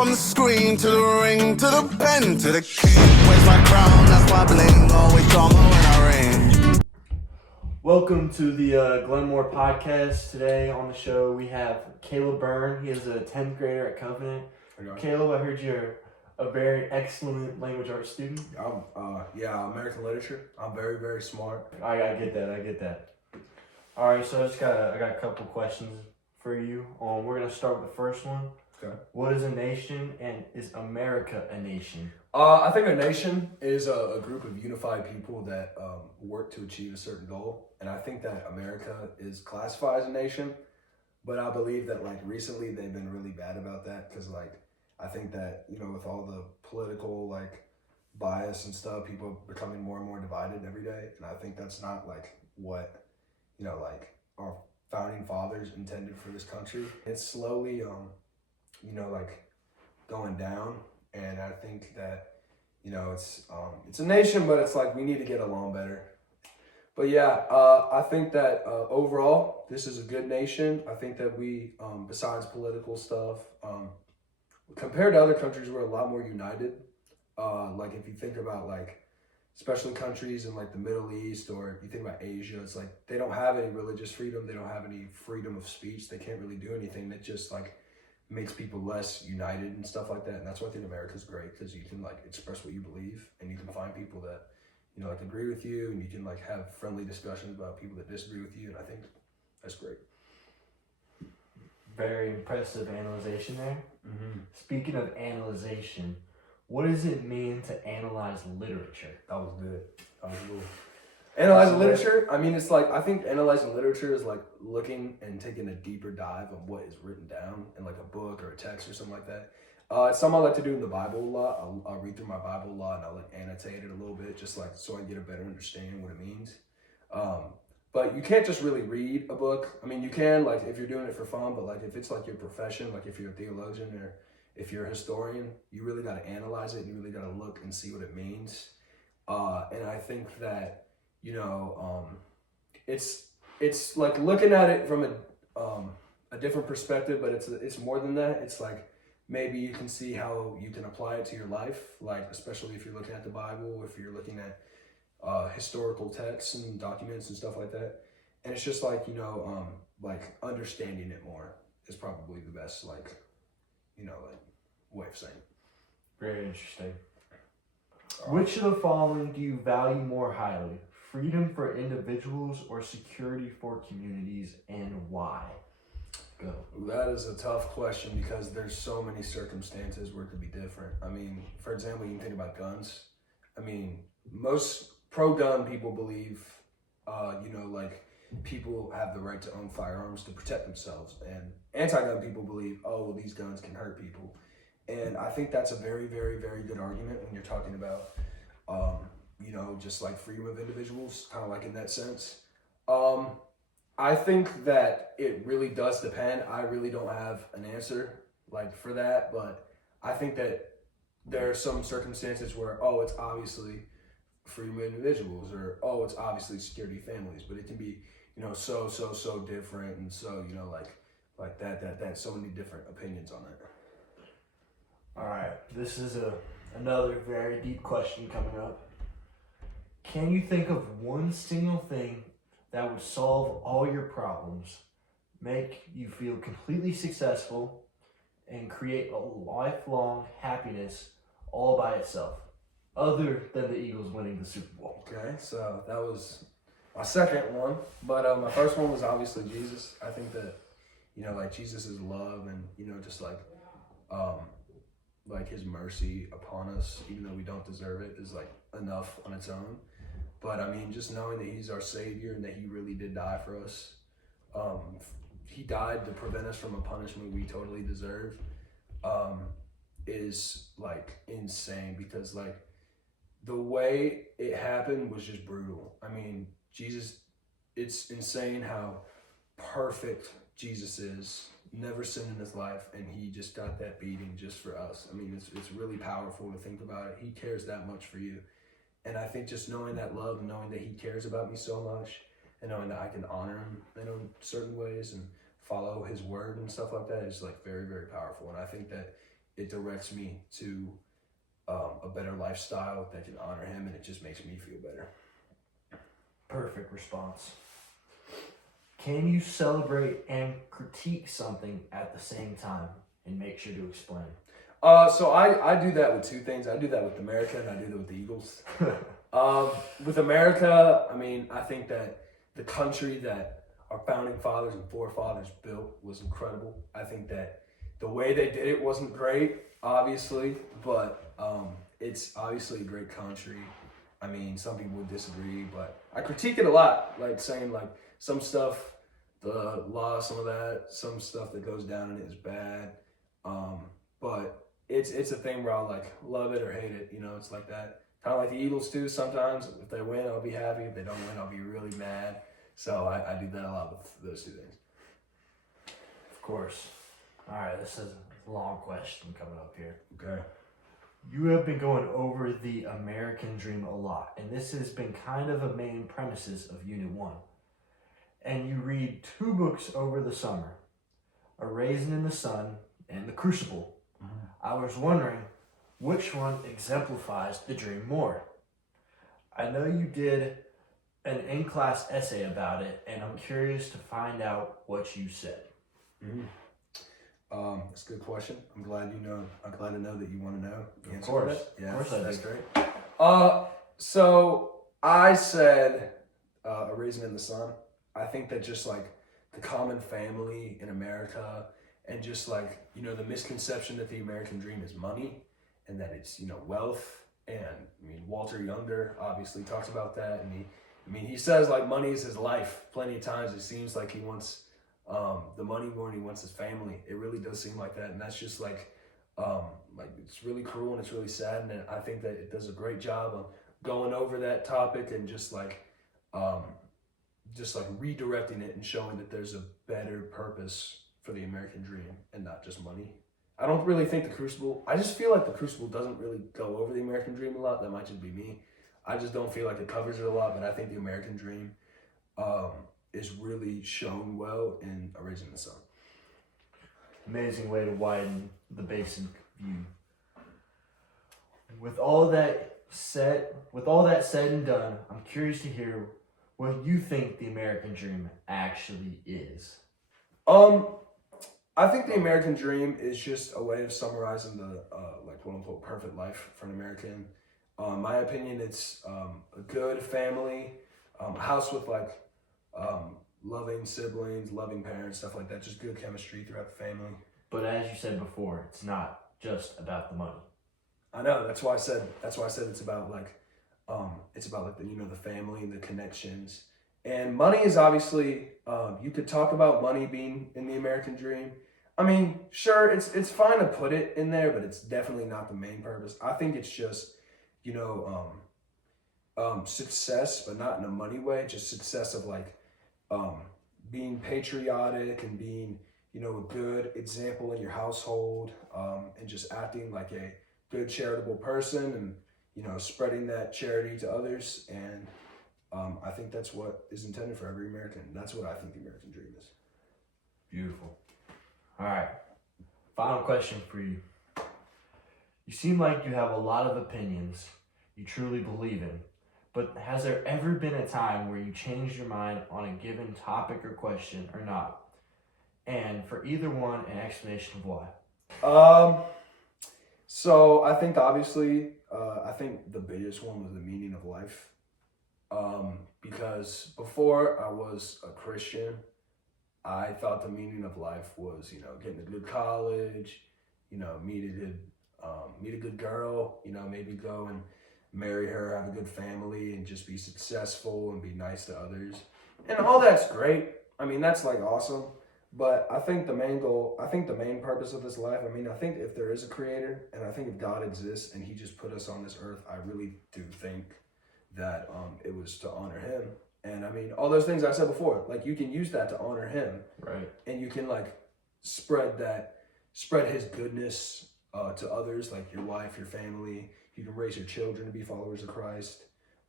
From the screen to the ring to the pen to the king. Where's my crown? That's my bling. Always drama when I ring. Welcome to the Glenmore podcast. Today on the show we have Caleb Byrne. He is a 10th grader at Covenant. Caleb, I heard you're a very excellent language arts student. American literature. I'm very, very smart. I get that. All right, so I got a couple questions for you. We're gonna start with the first one. Okay. What is a nation, and is America a nation? I think a nation is a group of unified people that work to achieve a certain goal, and I think that America is classified as a nation, but I believe that recently they've been really bad about that because I think that with all the political bias and stuff, people are becoming more and more divided every day, and I think that's not what our founding fathers intended for this country. It's slowly going down, and I think that it's a nation, but it's we need to get along better. But yeah, I think that overall this is a good nation. I think that we besides political stuff, compared to other countries, we're a lot more united. If you think about especially countries in the Middle East, or if you think about Asia, it's they don't have any religious freedom, they don't have any freedom of speech, they can't really do anything that just makes people less united and stuff like that. And that's why I think America's great, because you can express what you believe, and you can find people that agree with you, and you can have friendly discussions about people that disagree with you, and I think that's great. Very impressive analyzation there. Mm-hmm. Speaking of analyzation, what does it mean to analyze literature? That was good. That was cool. Analyzing literature, I mean, it's I think analyzing literature is looking and taking a deeper dive of what is written down in a book or a text or something like that. It's something I like to do in the Bible a lot. I'll read through my Bible a lot, and I'll annotate it a little bit, just so I get a better understanding what it means. But you can't just really read a book. I mean, you can if you're doing it for fun, but if it's your profession, if you're a theologian or if you're a historian, you really got to analyze it. You really got to look and see what it means. And I think that it's looking at it from a different perspective, but it's more than that. It's maybe you can see how you can apply it to your life, especially if you're looking at the Bible, if you're looking at historical texts and documents and stuff like that. And it's just understanding it more is probably the best way of saying it. Very interesting. Which of the following do you value more highly? Freedom for individuals or security for communities, and why? Go. That is a tough question because there's so many circumstances where it could be different. I mean, for example, you can think about guns. I mean, most pro-gun people believe, people have the right to own firearms to protect themselves. And anti-gun people believe, these guns can hurt people. And I think that's a very, very, very good argument when you're talking about, just freedom of individuals, kind of in that sense. I think that it really does depend. I really don't have an answer for that, but I think that there are some circumstances where, it's obviously freedom of individuals, or, it's obviously security of families, but it can be, so different. And so, that so many different opinions on it. All right, this is another very deep question coming up. Can you think of one single thing that would solve all your problems, make you feel completely successful, and create a lifelong happiness all by itself, other than the Eagles winning the Super Bowl? Okay, so that was my second one, but my first one was obviously Jesus. I think that, Jesus is love, and, his mercy upon us, even though we don't deserve it, is enough on its own. But I mean, just knowing that he's our savior and that he really did die for us. He died to prevent us from a punishment we totally deserve, is insane, because the way it happened was just brutal. I mean, Jesus, it's insane how perfect Jesus is. Never sinned in his life, and he just got that beating just for us. I mean, it's really powerful to think about it. He cares that much for you. And I think just knowing that love and knowing that he cares about me so much, and knowing that I can honor him in certain ways and follow his word and stuff like that is very, very powerful. And I think that it directs me to a better lifestyle that can honor him, and it just makes me feel better. Perfect response. Can you celebrate and critique something at the same time? And make sure to explain. So I do that with two things. I do that with America, and I do that with the Eagles. With America, I mean, I think that the country that our founding fathers and forefathers built was incredible. I think that the way they did it wasn't great, obviously, but it's obviously a great country. I mean, some people would disagree, but I critique it a lot, like saying like some stuff, the law, some stuff that goes down in it is bad. But it's a thing where I'll like love it or hate it, you know, it's like that. Kind of like the Eagles too, sometimes if they win, I'll be happy. If they don't win, I'll be really mad. So I do that a lot with those two things. Of course. All right, this is a long question coming up here. Okay. You have been going over the American dream a lot, and this has been kind of a main premises of Unit 1. And you read 2 books over the summer, A Raisin in the Sun and The Crucible. I was wondering, which one exemplifies the dream more? I know you did an in-class essay about it, and I'm curious to find out what you said. That's a good question. I'm glad to know that you want to know the answer Of course. to that. Yeah, Of course I do. that's great. So I said A Raisin in the Sun. I think that just like the common family in America, and just like, you know, the misconception that the American dream is money and that it's, you know, wealth. And I mean, Walter Younger obviously talks about that. And he says like money is his life. Plenty of times it seems like he wants the money more than he wants his family. It really does seem like that. And that's just like it's really cruel and it's really sad. And I think that it does a great job of going over that topic and just like redirecting it and showing that there's a better purpose for the American dream and not just money. I don't really think the Crucible, I just feel like the Crucible doesn't really go over the American dream a lot. That might just be me. I just don't feel like it covers it a lot, but I think the American dream is really shown well in A Raisin in the Sun. Amazing way to widen the basic view. With all that said and done, I'm curious to hear what you think the American dream actually is. I think the American dream is just a way of summarizing the quote unquote perfect life for an American. My opinion, it's a good family, a house with loving siblings, loving parents, stuff like that. Just good chemistry throughout the family. But as you said before, it's not just about the money. I know. That's why I said it's about the family, the connections, and money is obviously. You could talk about money being in the American dream. I mean, sure, it's fine to put it in there, but it's definitely not the main purpose. I think it's just, success, but not in a money way. Just success of being patriotic and being, a good example in your household, and just acting like a good charitable person and, spreading that charity to others. And I think that's what is intended for every American. That's what I think the American dream is. Beautiful. All right. Final question for you. You seem like you have a lot of opinions you truly believe in, but has there ever been a time where you changed your mind on a given topic or question or not? And for either one, an explanation of why. So I think obviously, I think the biggest one was the meaning of life. Because before I was a Christian, I thought the meaning of life was, getting a good college, meet a good girl, maybe go and marry her, have a good family, and just be successful and be nice to others. And all that's great. I mean, that's awesome. But I think the main purpose of this life, I think if there is a creator, and I think if God exists and he just put us on this earth, I really do think that it was to honor him. And all those things I said before, you can use that to honor him. Right. And you can spread his goodness to others, like your wife, your family. You can raise your children to be followers of Christ.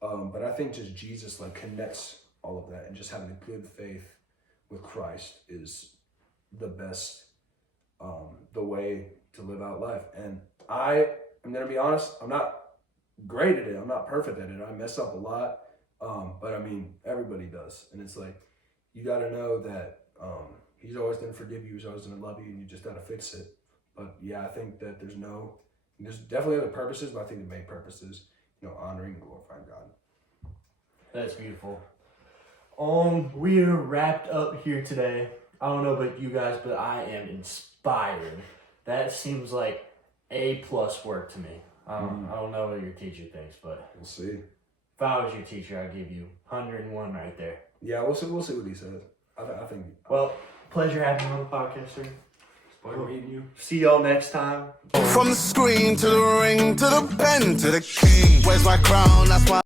But I think just Jesus connects all of that, and just having a good faith with Christ is the best the way to live out life. And I'm gonna be honest, I'm not great at it. I'm not perfect at it. I mess up a lot. But I mean, everybody does. And it's like, you got to know that he's always going to forgive you. He's always going to love you, and you just got to fix it. But yeah, I think that there's definitely other purposes, but I think the main purpose is, honoring and glorifying God. That's beautiful. We are wrapped up here today. I don't know about you guys, but I am inspired. That seems like A+ work to me. I don't know what your teacher thinks, but We'll see. if I was your teacher, I'd give you 101 right there. Yeah, we'll see what he says. I think. Well, pleasure having you on the podcast, sir. Pleasure meeting you. See y'all next time. From the screen to the ring to the pen to the king. Where's my crown? That's why.